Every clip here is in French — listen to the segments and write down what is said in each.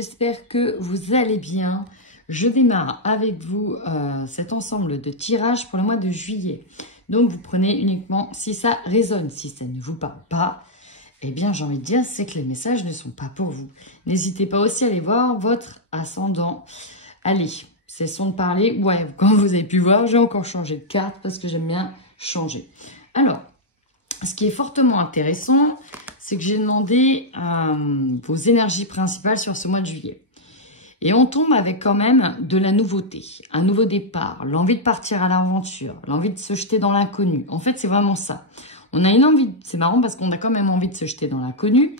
j'espère que vous allez bien. Je démarre avec vous cet ensemble de tirages pour le mois de juillet. Donc, vous prenez uniquement si ça résonne. Si ça ne vous parle pas, eh bien, j'ai envie de dire, c'est que les messages ne sont pas pour vous. N'hésitez pas aussi à aller voir votre ascendant. Allez, cessons de parler. Ouais, comme vous avez pu voir, j'ai encore changé de carte parce que j'aime bien changer. Alors, ce qui est fortement intéressant, c'est que j'ai demandé vos énergies principales sur ce mois de juillet. Et on tombe avec quand même de la nouveauté, un nouveau départ, l'envie de partir à l'aventure, l'envie de se jeter dans l'inconnu. En fait, c'est vraiment ça. On a une envie, c'est marrant parce qu'on a quand même envie de se jeter dans l'inconnu.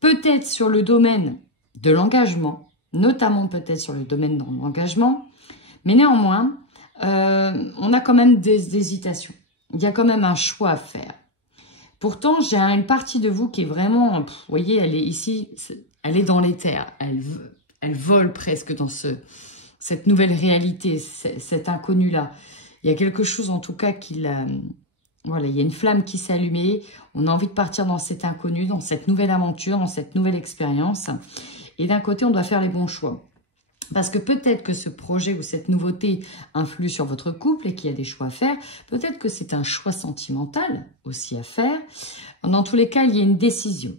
Peut-être sur le domaine de l'engagement, notamment peut-être sur le domaine de l'engagement. Mais néanmoins, on a quand même des hésitations. Il y a quand même un choix à faire. Pourtant, j'ai une partie de vous qui est vraiment, vous voyez, elle est ici, elle est dans l'éther. Elle vole presque dans cette nouvelle réalité, cet inconnu-là. Il y a quelque chose en tout cas voilà, il y a une flamme qui s'est allumée. On a envie de partir dans cet inconnu, dans cette nouvelle aventure, dans cette nouvelle expérience. Et d'un côté, on doit faire les bons choix. Parce que peut-être que ce projet ou cette nouveauté influe sur votre couple et qu'il y a des choix à faire. Peut-être que c'est un choix sentimental aussi à faire. Dans tous les cas, il y a une décision.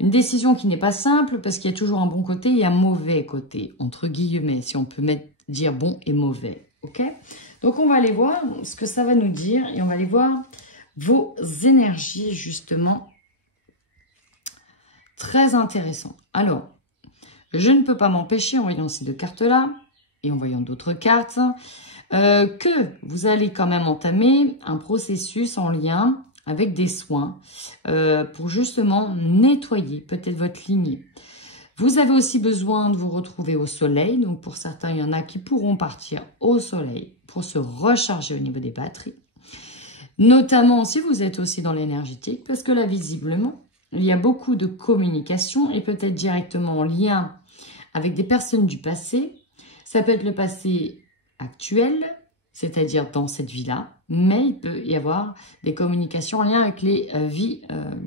Une décision qui n'est pas simple parce qu'il y a toujours un bon côté et un mauvais côté, entre guillemets, si on peut dire bon et mauvais. Ok? Donc, on va aller voir ce que ça va nous dire et on va aller voir vos énergies, justement. Très intéressant. Alors, je ne peux pas m'empêcher, en voyant ces deux cartes-là, et en voyant d'autres cartes, que vous allez quand même entamer un processus en lien avec des soins pour justement nettoyer peut-être votre lignée. Vous avez aussi besoin de vous retrouver au soleil. Donc, pour certains, il y en a qui pourront partir au soleil pour se recharger au niveau des batteries. Notamment si vous êtes aussi dans l'énergétique, parce que là, visiblement, il y a beaucoup de communication et peut-être directement en lien avec des personnes du passé. Ça peut être le passé actuel, c'est-à-dire dans cette vie-là, mais il peut y avoir des communications en lien avec les vies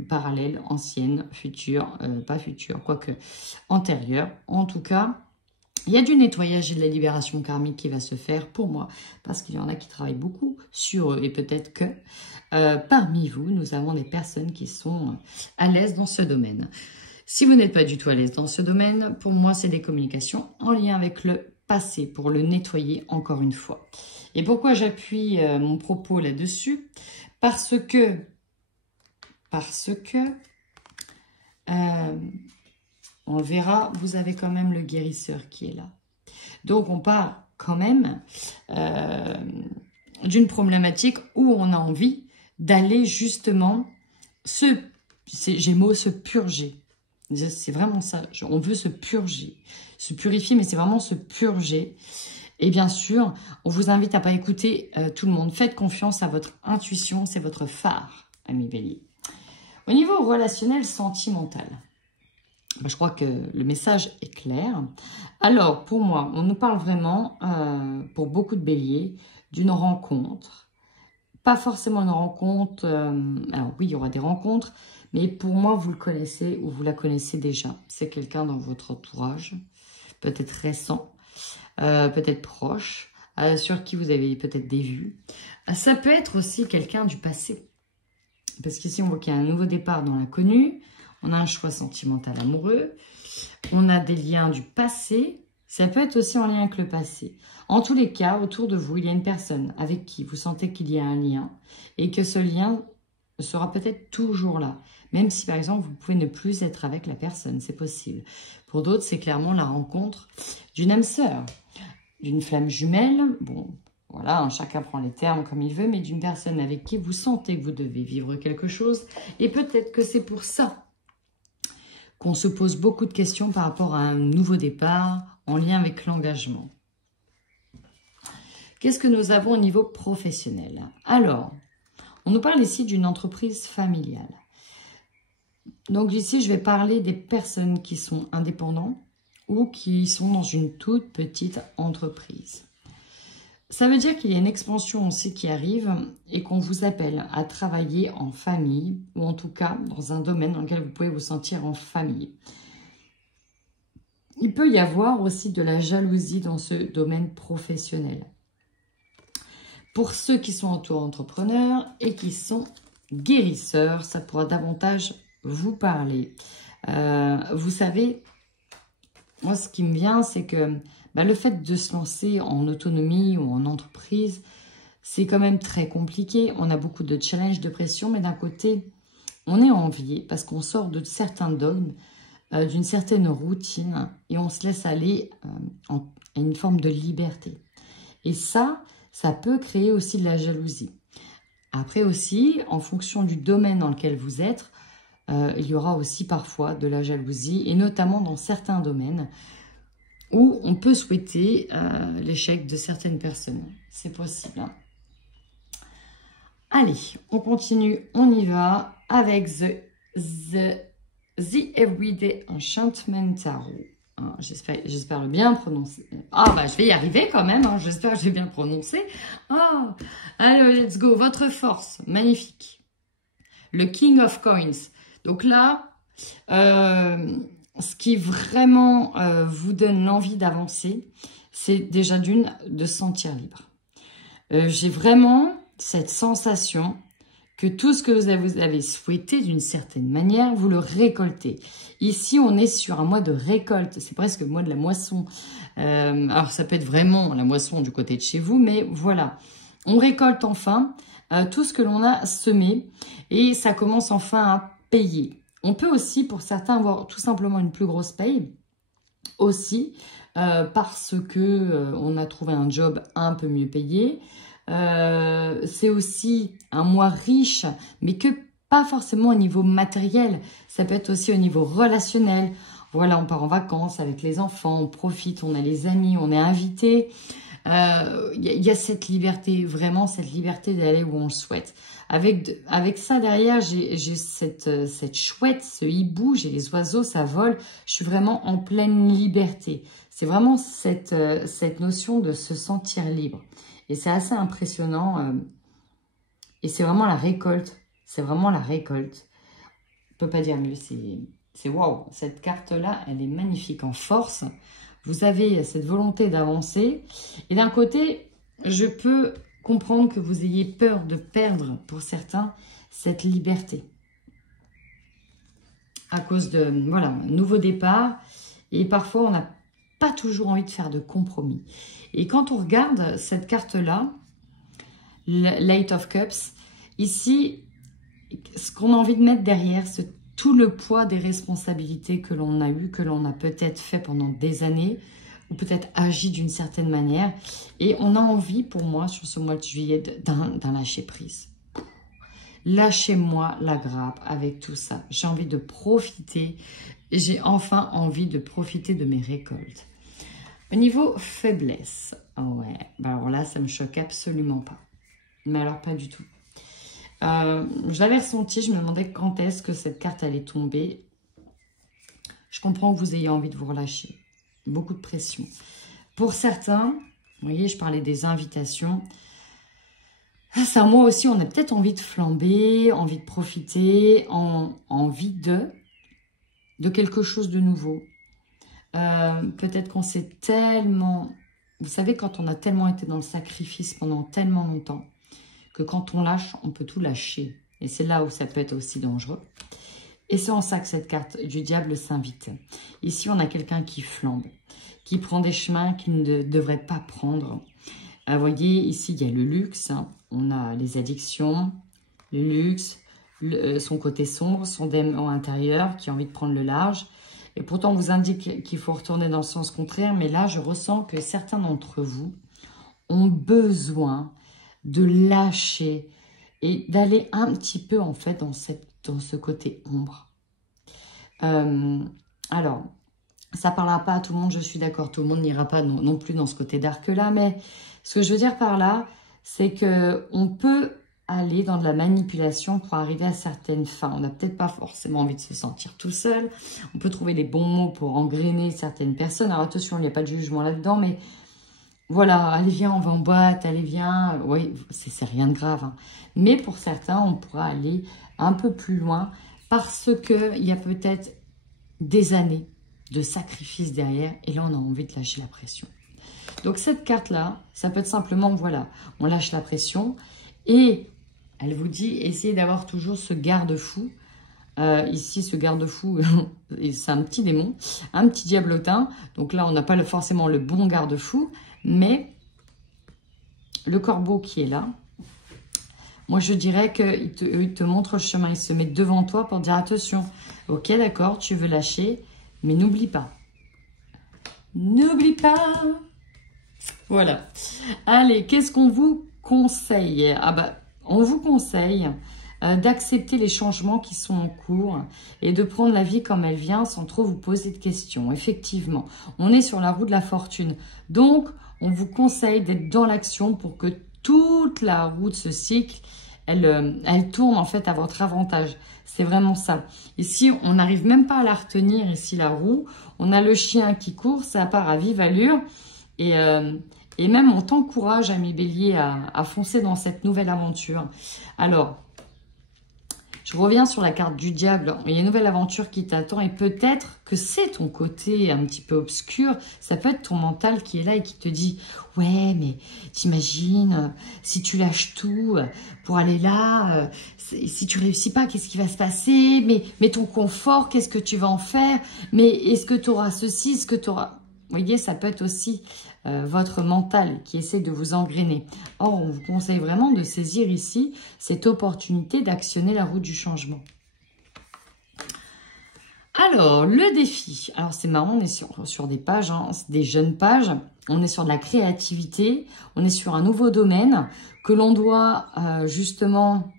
parallèles, anciennes, futures, pas futures, quoique antérieures. En tout cas, il y a du nettoyage et de la libération karmique qui va se faire pour moi, parce qu'il y en a qui travaillent beaucoup sur eux, et peut-être que parmi vous, nous avons des personnes qui sont à l'aise dans ce domaine. Si vous n'êtes pas du tout à l'aise dans ce domaine, pour moi, c'est des communications en lien avec le passé, pour le nettoyer encore une fois. Et pourquoi j'appuie mon propos là-dessus? Parce que, on le verra, vous avez quand même le guérisseur qui est là. Donc, on part quand même d'une problématique où on a envie d'aller justement j'ai le mot se purger. C'est vraiment ça. On veut se purger, se purifier, mais c'est vraiment se purger. Et bien sûr, on vous invite à ne pas écouter tout le monde. Faites confiance à votre intuition, c'est votre phare, amis béliers. Au niveau relationnel sentimental, je crois que le message est clair. Alors, pour moi, on nous parle vraiment, pour beaucoup de béliers, d'une rencontre. Pas forcément une rencontre, alors oui, il y aura des rencontres, mais pour moi, vous le connaissez ou vous la connaissez déjà. C'est quelqu'un dans votre entourage, peut-être récent, peut-être proche, sur qui vous avez peut-être des vues. Ça peut être aussi quelqu'un du passé. Parce qu'ici, on voit qu'il y a un nouveau départ dans l'inconnu. On a un choix sentimental amoureux. On a des liens du passé. Ça peut être aussi en lien avec le passé. En tous les cas, autour de vous, il y a une personne avec qui vous sentez qu'il y a un lien et que ce lien sera peut-être toujours là. Même si, par exemple, vous pouvez ne plus être avec la personne, c'est possible. Pour d'autres, c'est clairement la rencontre d'une âme sœur, d'une flamme jumelle. Bon, voilà, hein, chacun prend les termes comme il veut, mais d'une personne avec qui vous sentez que vous devez vivre quelque chose. Et peut-être que c'est pour ça qu'on se pose beaucoup de questions par rapport à un nouveau départ en lien avec l'engagement. Qu'est-ce que nous avons au niveau professionnel? Alors, on nous parle ici d'une entreprise familiale. Donc ici, je vais parler des personnes qui sont indépendantes ou qui sont dans une toute petite entreprise. Ça veut dire qu'il y a une expansion aussi qui arrive et qu'on vous appelle à travailler en famille ou en tout cas dans un domaine dans lequel vous pouvez vous sentir en famille. il peut y avoir aussi de la jalousie dans ce domaine professionnel. Pour ceux qui sont auto-entrepreneurs et qui sont guérisseurs, ça pourra davantage vous parler. Vous savez, moi ce qui me vient, c'est que le fait de se lancer en autonomie ou en entreprise, c'est quand même très compliqué. On a beaucoup de challenges, de pression, mais d'un côté, on est envié parce qu'on sort de certains dogmes, d'une certaine routine et on se laisse aller à une forme de liberté. Et ça peut créer aussi de la jalousie. Après aussi, en fonction du domaine dans lequel vous êtes, il y aura aussi parfois de la jalousie, et notamment dans certains domaines où on peut souhaiter l'échec de certaines personnes. C'est possible. Hein. Allez, on continue, on y va avec The Everyday Enchantment Tarot. Hein, j'espère le bien prononcer. Ah, je vais y arriver quand même. Hein, j'espère que j'ai bien prononcé. Ah, allez, let's go. Votre force, magnifique. Le King of Coins. Donc là, ce qui vraiment vous donne l'envie d'avancer, c'est déjà de se sentir libre. J'ai vraiment cette sensation que tout ce que vous avez souhaité d'une certaine manière, vous le récoltez. Ici, on est sur un mois de récolte. C'est presque le mois de la moisson. Alors, ça peut être vraiment la moisson du côté de chez vous, mais voilà. On récolte enfin tout ce que l'on a semé et ça commence enfin à payer. On peut aussi, pour certains, avoir tout simplement une plus grosse paye aussi parce que on a trouvé un job un peu mieux payé. C'est aussi un mois riche, mais que pas forcément au niveau matériel. Ça peut être aussi au niveau relationnel. Voilà, on part en vacances avec les enfants, on profite, on a les amis, on est invité. Y a cette liberté, vraiment cette liberté d'aller où on le souhaite. Avec ça derrière, j'ai cette chouette, ce hibou, j'ai les oiseaux, ça vole. Je suis vraiment en pleine liberté. C'est vraiment cette notion de se sentir libre. Et c'est assez impressionnant. Et c'est vraiment la récolte. C'est vraiment la récolte. On ne peut pas dire mieux. C'est waouh. Cette carte-là, elle est magnifique en force. Vous avez cette volonté d'avancer. Et d'un côté, je peux comprendre que vous ayez peur de perdre, pour certains, cette liberté. À cause de, voilà, un nouveau départ. Et parfois, on n'a pas toujours envie de faire de compromis. Et quand on regarde cette carte-là, l'Eight of Cups, ici, ce qu'on a envie de mettre derrière, c'est tout le poids des responsabilités que l'on a eues, que l'on a peut-être fait pendant des années, ou peut-être agi d'une certaine manière. Et on a envie, pour moi, sur ce mois de juillet, d'un lâcher-prise. Lâchez-moi la grappe avec tout ça. J'ai envie de profiter. J'ai enfin envie de profiter de mes récoltes. Au niveau faiblesse, ouais, alors là, ça me choque absolument pas. Mais alors, pas du tout. Je l'avais ressenti, je me demandais quand est-ce que cette carte allait tomber. Je comprends que vous ayez envie de vous relâcher. Beaucoup de pression. Pour certains, vous voyez, je parlais des invitations. Ça, moi aussi, on a peut-être envie de flamber, envie de profiter, envie de quelque chose de nouveau. Peut-être qu'on s'est tellement... Vous savez, quand on a tellement été dans le sacrifice pendant tellement longtemps, que quand on lâche, on peut tout lâcher. Et c'est là où ça peut être aussi dangereux. Et c'est en ça que cette carte du diable s'invite. Ici, on a quelqu'un qui flambe, qui prend des chemins qu'il ne devrait pas prendre. Vous voyez, ici, il y a le luxe. Hein. On a les addictions, le luxe, son côté sombre, son démon intérieur qui a envie de prendre le large. Et pourtant, on vous indique qu'il faut retourner dans le sens contraire. Mais là, je ressens que certains d'entre vous ont besoin de lâcher et d'aller un petit peu, en fait, dans ce côté ombre. Alors, ça ne parlera pas à tout le monde, je suis d'accord. Tout le monde n'ira pas non plus dans ce côté dark-là. Mais ce que je veux dire par là, c'est qu'on peut aller dans de la manipulation pour arriver à certaines fins. On n'a peut-être pas forcément envie de se sentir tout seul. On peut trouver les bons mots pour engrainer certaines personnes. Alors attention, il n'y a pas de jugement là-dedans, mais voilà, allez viens, on va en boîte, allez viens. Oui, c'est rien de grave. Hein. Mais pour certains, on pourra aller un peu plus loin parce qu'il y a peut-être des années de sacrifice derrière. Et là, on a envie de lâcher la pression. Donc, cette carte-là, ça peut être simplement, voilà, on lâche la pression. Et elle vous dit, essayez d'avoir toujours ce garde-fou. Ici, ce garde-fou, c'est un petit démon, un petit diablotin. Donc là, on n'a pas forcément le bon garde-fou, mais le corbeau qui est là, moi, je dirais qu'il te montre le chemin. Il se met devant toi pour dire attention. Ok, d'accord, tu veux lâcher, mais n'oublie pas. N'oublie pas. Voilà. Allez, qu'est-ce qu'on vous conseille? Ah bah, on vous conseille d'accepter les changements qui sont en cours et de prendre la vie comme elle vient sans trop vous poser de questions. Effectivement, on est sur la roue de la fortune. Donc, on vous conseille d'être dans l'action pour que toute la roue de ce cycle, elle tourne en fait à votre avantage. C'est vraiment ça. Ici, on n'arrive même pas à la retenir, ici, la roue. On a le chien qui court, ça part à vive allure. Et même, on t'encourage, ami Bélier, à foncer dans cette nouvelle aventure. Alors, je reviens sur la carte du diable. Il y a une nouvelle aventure qui t'attend et peut-être que c'est ton côté un petit peu obscur. Ça peut être ton mental qui est là et qui te dit « Ouais, mais t'imagines, si tu lâches tout pour aller là, si tu réussis pas, qu'est-ce qui va se passer? Mais ton confort, qu'est-ce que tu vas en faire? Mais est-ce que tu auras ceci? Est-ce que tu auras... » Vous voyez, ça peut être aussi votre mental qui essaie de vous engrainer. Or, on vous conseille vraiment de saisir ici cette opportunité d'actionner la roue du changement. Alors, le défi. Alors, c'est marrant, on est sur des pages, hein, des jeunes pages. On est sur de la créativité. On est sur un nouveau domaine que l'on doit justement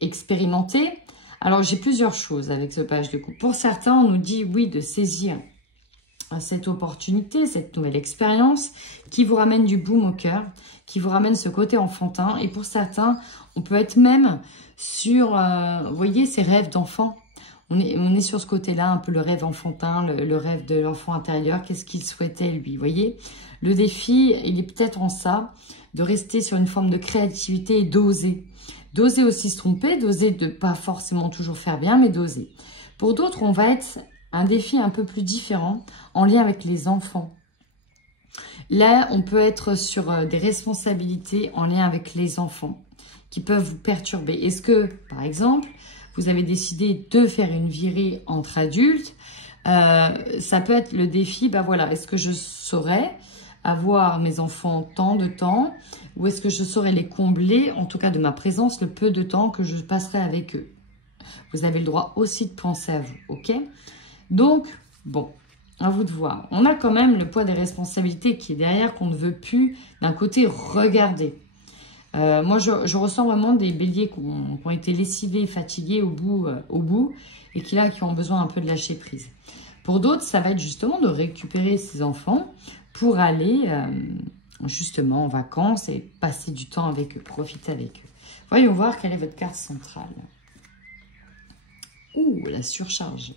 expérimenter. Alors, j'ai plusieurs choses avec ce page de coupe. Pour certains, on nous dit oui de saisir cette opportunité, cette nouvelle expérience qui vous ramène du baume au cœur, qui vous ramène ce côté enfantin. Et pour certains, on peut être même sur, vous voyez, ces rêves d'enfant. On est sur ce côté-là, un peu le rêve enfantin, le rêve de l'enfant intérieur. Qu'est-ce qu'il souhaitait, lui, vous voyez? Le défi, il est peut-être en ça, de rester sur une forme de créativité et d'oser. D'oser aussi se tromper, d'oser de pas forcément toujours faire bien, mais d'oser. Pour d'autres, on va être un défi un peu plus différent en lien avec les enfants. Là, on peut être sur des responsabilités en lien avec les enfants qui peuvent vous perturber. Est-ce que, par exemple, vous avez décidé de faire une virée entre adultes? Ça peut être le défi, ben voilà, est-ce que je saurais avoir mes enfants tant de temps ou est-ce que je saurais les combler, en tout cas de ma présence, le peu de temps que je passerai avec eux? Vous avez le droit aussi de penser à vous, ok? Donc, bon, à vous de voir. On a quand même le poids des responsabilités qui est derrière, qu'on ne veut plus, d'un côté, regarder. Moi, je ressens vraiment des béliers qui ont été lessivés, fatigués au bout et qui ont besoin un peu de lâcher prise. Pour d'autres, ça va être justement de récupérer ces enfants pour aller justement en vacances et passer du temps avec eux, profiter avec eux. Voyons voir quelle est votre carte centrale. Ouh, la surcharge.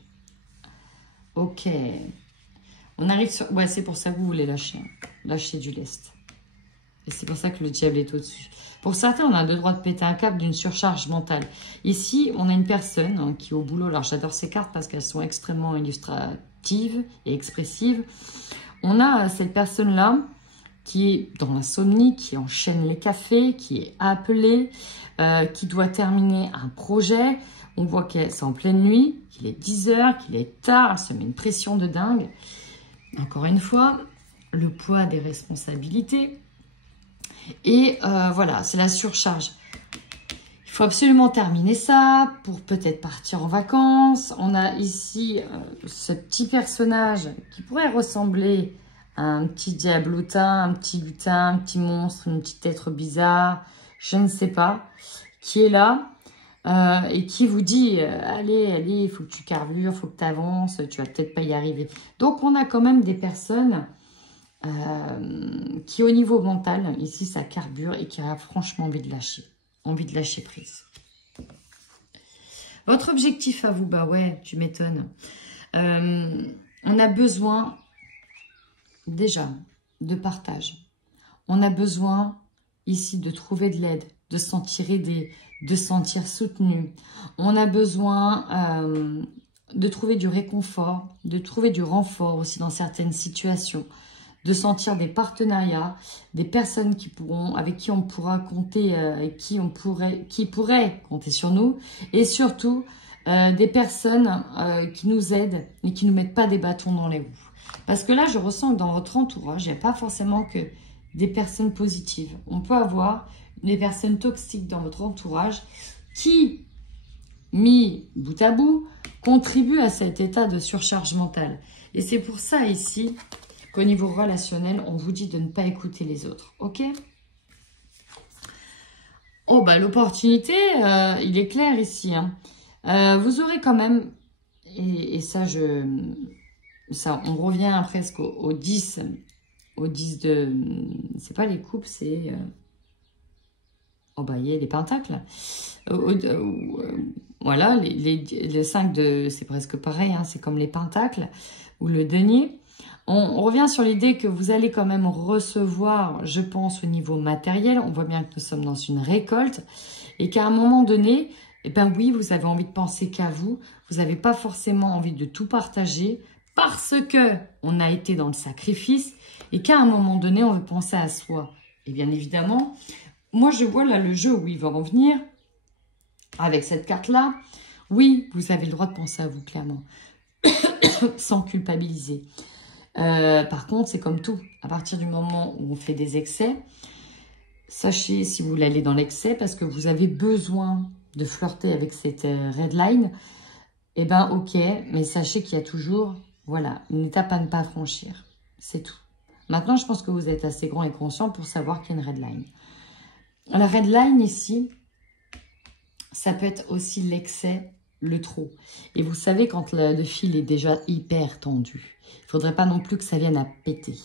Ok. On arrive sur... Ouais, c'est pour ça que vous voulez lâcher. Hein. Lâcher du lest. Et c'est pour ça que le diable est au-dessus. Pour certains, on a le droit de péter un câble d'une surcharge mentale. Ici, on a une personne hein, qui est au boulot. Alors, j'adore ces cartes parce qu'elles sont extrêmement illustratives et expressives. On a cette personne-là qui est dans l'insomnie, qui enchaîne les cafés, qui est appelée, qui doit terminer un projet. On voit que c'est en pleine nuit, qu'il est 10 h, qu'il est tard, elle se met une pression de dingue. Encore une fois, le poids des responsabilités. Et voilà, c'est la surcharge. Il faut absolument terminer ça pour peut-être partir en vacances. On a ici ce petit personnage qui pourrait ressembler à un petit diablotin, un petit lutin, un petit monstre, une petite être bizarre, je ne sais pas, qui est là. Et qui vous dit allez, il faut que tu carbures, il faut que tu avances, tu vas peut-être pas y arriver. Donc, on a quand même des personnes qui, au niveau mental, ici, ça carbure et qui a franchement envie de lâcher prise. Votre objectif à vous, bah ouais, tu m'étonnes. On a besoin, déjà, de partage. On a besoin, ici, de trouver de l'aide, de s'en tirer de se sentir soutenu. On a besoin de trouver du réconfort, de trouver du renfort aussi dans certaines situations, de sentir des partenariats, des personnes avec qui on pourra compter, qui pourraient compter sur nous, et surtout des personnes qui nous aident et qui ne nous mettent pas des bâtons dans les roues. Parce que là, je ressens que dans votre entourage, il n'y a pas forcément que des personnes positives. On peut avoir des personnes toxiques dans votre entourage qui, mis bout à bout, contribuent à cet état de surcharge mentale. Et c'est pour ça ici qu'au niveau relationnel, on vous dit de ne pas écouter les autres. Ok? Oh, bah l'opportunité, il est clair ici. Hein. Vous aurez quand même, et ça, on revient presque au 10. Au 10 de... C'est pas les coupes, c'est... oh bah, il y a les pentacles. Voilà, les 5 de... C'est presque pareil, hein, c'est comme les pentacles ou le denier. On revient sur l'idée que vous allez quand même recevoir, je pense, au niveau matériel. On voit bien que nous sommes dans une récolte. Et qu'à un moment donné, eh ben oui, vous avez envie de penser qu'à vous. Vous n'avez pas forcément envie de tout partager parce que on a été dans le sacrifice. Et qu'à un moment donné, on veut penser à soi. Et bien évidemment, moi je vois là le jeu où il va en venir avec cette carte-là. Oui, vous avez le droit de penser à vous, clairement, sans culpabiliser. Par contre, c'est comme tout. À partir du moment où on fait des excès, sachez si vous voulez aller dans l'excès parce que vous avez besoin de flirter avec cette red line, eh ben ok, mais sachez qu'il y a toujours, voilà, une étape à ne pas franchir. C'est tout. Maintenant, je pense que vous êtes assez grand et conscient pour savoir qu'il y a une red line. La red line ici, ça peut être aussi l'excès, le trop. Et vous savez, quand le fil est déjà hyper tendu, il ne faudrait pas non plus que ça vienne à péter.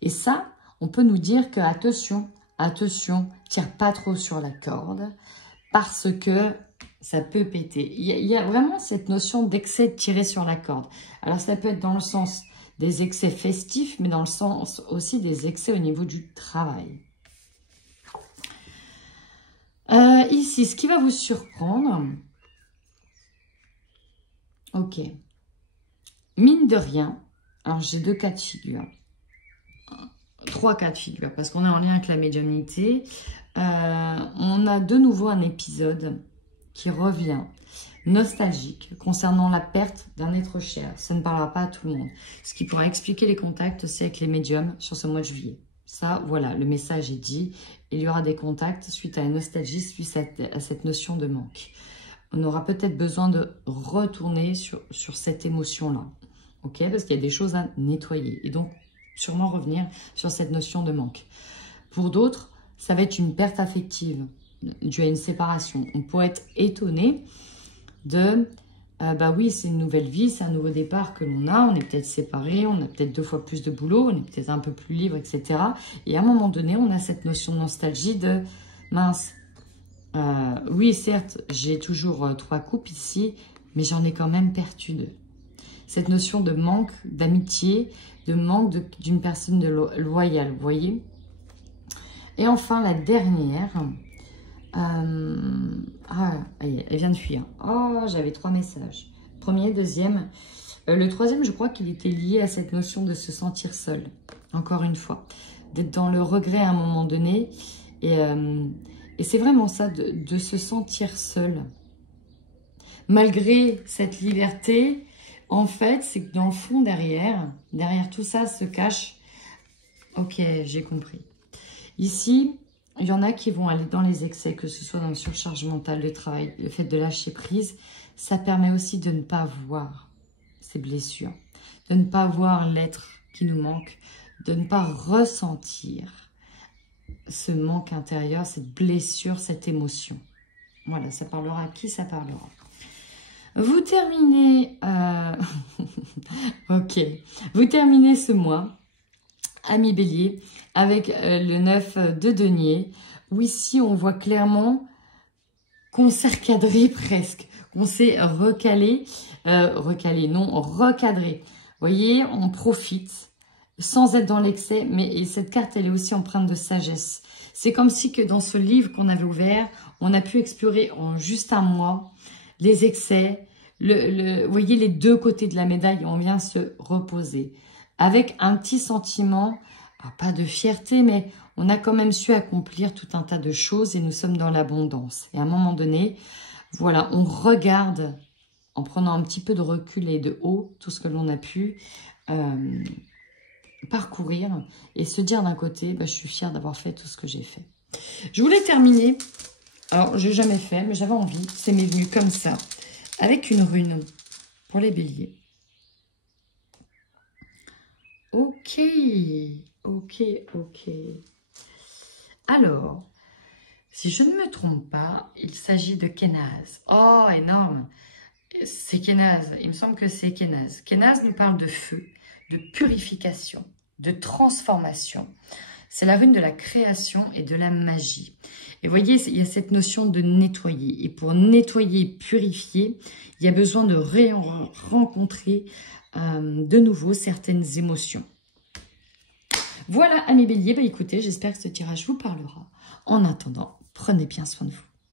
Et ça, on peut nous dire que attention, attention, tire pas trop sur la corde parce que ça peut péter. Il y a vraiment cette notion d'excès de tirer sur la corde. Alors, ça peut être dans le sens des excès festifs, mais dans le sens aussi des excès au niveau du travail. Ici, ce qui va vous surprendre, ok, mine de rien, alors j'ai 2 cas de figure, 3 cas de figure, parce qu'on est en lien avec la médiumnité. On a de nouveau un épisode qui revient, nostalgique, concernant la perte d'un être cher. Ça ne parlera pas à tout le monde. Ce qui pourra expliquer les contacts aussi avec les médiums sur ce mois de juillet. Ça, voilà, le message est dit. Il y aura des contacts suite à la nostalgie, suite à cette notion de manque. On aura peut-être besoin de retourner sur cette émotion-là. Ok, parce qu'il y a des choses à nettoyer. Et donc, sûrement revenir sur cette notion de manque. Pour d'autres, ça va être une perte affective due à une séparation. On pourrait être étonné de... bah oui, c'est une nouvelle vie, c'est un nouveau départ que l'on a. On est peut-être séparés, on a peut-être 2 fois plus de boulot, on est peut-être un peu plus libre, etc. Et à un moment donné, on a cette notion de nostalgie de... mince, oui, certes, j'ai toujours 3 coupes ici, mais j'en ai quand même perdu 2. Cette notion de manque d'amitié, de manque d'une personne loyale, vous voyez. Et enfin, la dernière... elle vient de fuir. Oh, j'avais 3 messages. Premier, deuxième. Le troisième, je crois qu'il était lié à cette notion de se sentir seul. Encore une fois. D'être dans le regret à un moment donné. Et c'est vraiment ça, de se sentir seul. Malgré cette liberté, en fait, c'est que dans le fond, derrière tout ça se cache... Ok, j'ai compris. Ici... il y en a qui vont aller dans les excès, que ce soit dans le surcharge mentale, le travail, le fait de lâcher prise. Ça permet aussi de ne pas voir ces blessures, de ne pas voir l'être qui nous manque, de ne pas ressentir ce manque intérieur, cette blessure, cette émotion. Voilà, ça parlera à qui ça parlera. Vous terminez... ok. Vous terminez ce mois, Amis Bélier, avec le 9 de denier, où ici on voit clairement qu'on s'est recadré presque, qu'on s'est recadré. Vous voyez, on profite sans être dans l'excès, mais cette carte elle est aussi empreinte de sagesse. C'est comme si que dans ce livre qu'on avait ouvert, on a pu explorer en juste un mois les excès, vous voyez les deux côtés de la médaille, on vient se reposer. Avec un petit sentiment, pas de fierté, mais on a quand même su accomplir tout un tas de choses et nous sommes dans l'abondance. Et à un moment donné, voilà, on regarde en prenant un petit peu de recul et de haut tout ce que l'on a pu parcourir et se dire d'un côté, je suis fière d'avoir fait tout ce que j'ai fait. Je voulais terminer, alors je n'ai jamais fait, mais j'avais envie, c'est m'est venu comme ça, avec une rune pour les béliers. Ok, ok, ok. Alors, si je ne me trompe pas, il s'agit de Kénaz. Oh, énorme! C'est Kénaz, il me semble que c'est Kénaz. Kénaz nous parle de feu, de purification, de transformation. C'est la rune de la création et de la magie. Et vous voyez, il y a cette notion de nettoyer. Et pour nettoyer, purifier, il y a besoin de rencontrer de nouveau certaines émotions. Voilà, amis béliers, écoutez, j'espère que ce tirage vous parlera. En attendant, prenez bien soin de vous.